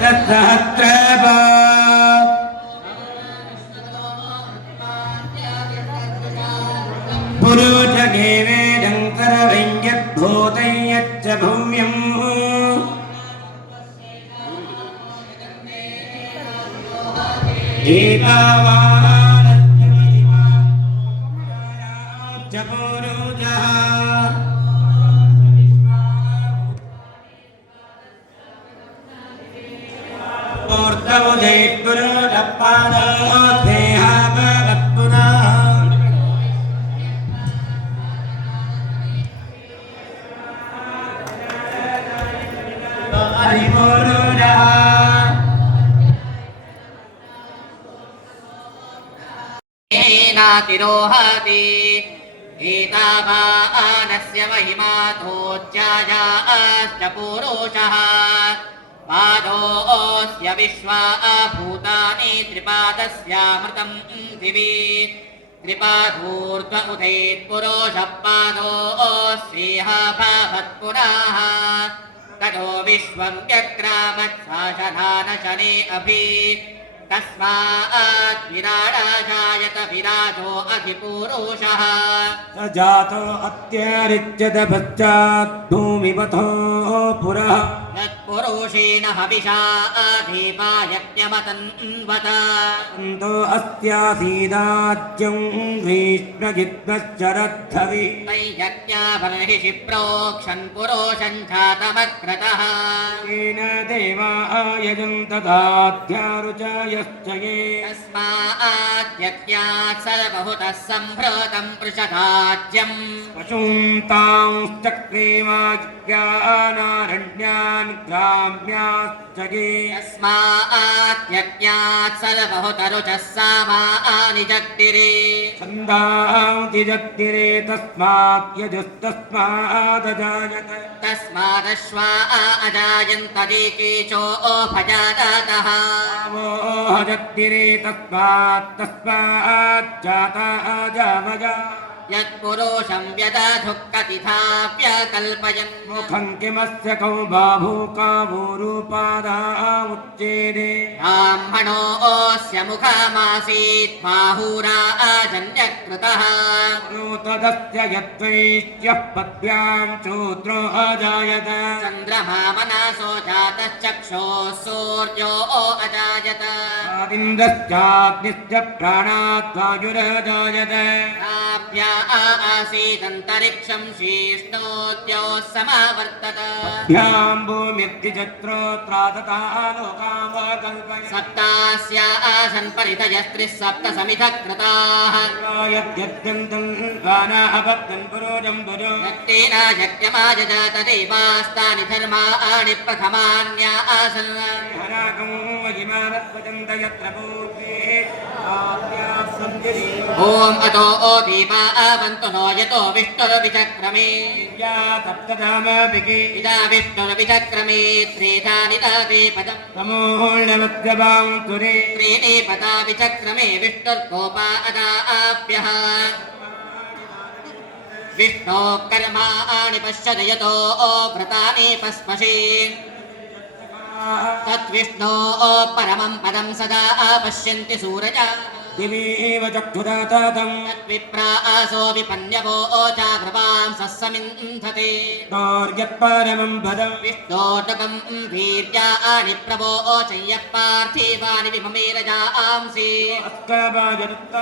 सहस्रपा पुरुषघेवेदं सर्वं यद्भूतं यच्च नातिरोहति एतावानस्य महिमातोज्जायाश्च पुरुषः पादोऽस्य विश्वा भूतानि त्रिपादस्यामृतम् दिवि त्रिपादूर्ध्व उदैत्पुरुषः पादोऽस्येह भवत्पुनः ततो विश्वं व्यक्रामत्साशनानशने अभि तस्मात् विराडाजायत विराजो अधिपुरुषः। स जातो अत्यरिच्यत पश्चात् भूमिपथो पुरः। यत्पुरुषेण हविषा अधिपायज्ञमतन्वत अन्तो अस्यासीदाज्यं ग्रीष्मजिद्मश्चरद्धवि तैयज्ञाभर्हिषि प्रोक्षन् पुरुषम् जातमक्रतः येन देवा आयजन्त दाध्यारुचायश्च ये तस्माद्यज्ञात् सर्वहुतः सम्भृतम् पृषदाज्यम् पशून्तांश्चक्रेमाज्ञानारण्यान् ग्राम्याश्च ये यस्माद्यज्ञात् सर्वहुतरुचः सामानि जग्दिरे छन्दांति जग्दिरे तस्मात् यजुस्तस्मादजायत तस्मादश्वा अजायन्त दीकीचो भजातः आवोह जग्दिरे तस्मात् तस्माज्जाता अजावजा यत्पुरुषं व्यदधुः कथिथाप्यकल्पयन् मुखं किमस्य कौ बाहू कावो रूपादा उच्चेदे ब्राह्मणोऽस्य मुखमासीत् बाहुरा अजन्यकृतः तदस्य यद्वैश्यः पद्भ्यां शूद्रो अजायत चन्द्रमा मनसो जातश्चक्षोः सूर्यो अजायत आदिन्द्रश्चाग्निश्च प्राणात् वायुरजायत प्राप्य आसीदन्तरिक्षं शीष्णोद्योः समावर्तत भ्यां भूमिर्दिजत्रोत्रादता लोकामकल्पय सप्तास्य आसन् परितयस्त्रिः सप्त समिधः कृताः यद्यद्यन्तं गानाभक्तं पुरोजं पुरो यत्तेन यज्ञमायजात देवास्तानि धर्माणि प्रथमान्या आसन् हराकं महिमानत्वजन्त यत्र पूर्वे आद्याः सन्ति ॐ अतो ओ दीपा आवन्तु नो यतो विष्णुर्विचक्रमे या सप्तधामाभिके इदा विष्णुर्विचक्रमे त्रेधानि दाते पदम् समूर्णमद्यवां तुरे त्रीणि पदा विचक्रमे विष्णुर्गोपा अदाभ्यः विष्णोः कर्माणि पश्यत यतो भृतानि पस्पशे तद्विष्णो परमं पदं सदा पश्यन्ति सूरजा दिवीव चक्षुदातातं तद्विप्रा आसो विपन्यवो ओचाभ्रवां सस्समिन्धते दौर्यत्परमं पदं विष्णोटकं वीर्याणि प्रवो ओचय्यः पार्थिवानि विममेरजांसि अस्कबाजरुत्त